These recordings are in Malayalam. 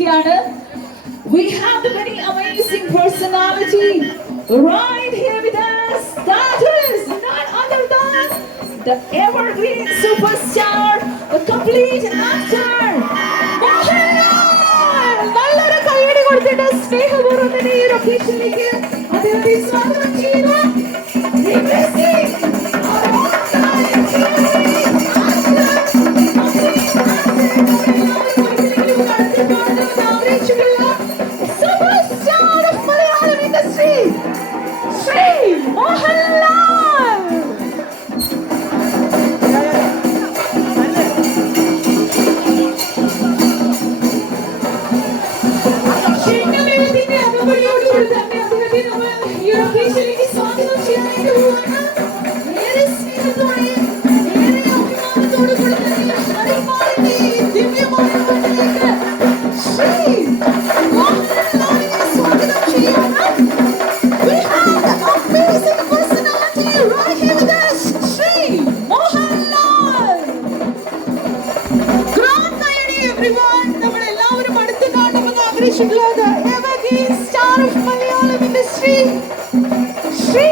കൊടുക്കുകയാണ്. We have the very amazing personality right here with us. That is none other than the evergreen superstar, the complete actor, Mohanlal. നല്ലൊരു കൈയടി കൊടുത്തിട്ട് സ്നേഹപൂർവ്വം തന്നെ ഈ ലൊക്കേഷനിലേക്ക് അദ്ദേഹത്തെ സ്വാഗതം ചെയ്യുന്നു. Star of Malayalam industry, Shri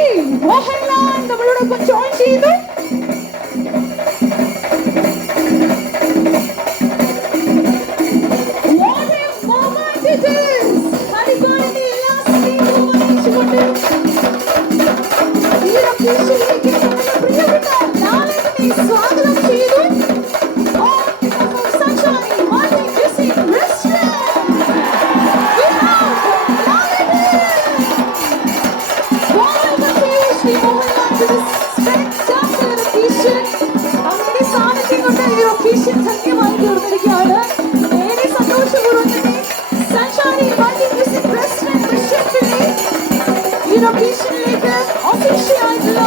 Mohanlal നമ്മളോടൊപ്പം join ചെയ്തു. What a moment it is! ഹരിപ്പാടിന്റെ എല്ലാ സ്നേഹവും അറിയിച്ചുകൊണ്ട് ഈ ലൊക്കേഷനിലേക്ക് നമ്മുടെ പ്രിയപ്പെട്ട ലാലേട്ടനെ സ്വാഗതം ചെയ്തു. ധന്യമായി തീർന്നിരിക്കുകയാണ്. ഏറെ സന്തോഷപൂർവ്വം തന്നെ സഞ്ചാരി മൾട്ടി മ്യൂസിക് പ്രസിഡന്റ് ബഷീറിനെ ഈ ലൊക്കേഷനിലേക്ക് ഒഫീഷ്യലായിട്ടുള്ള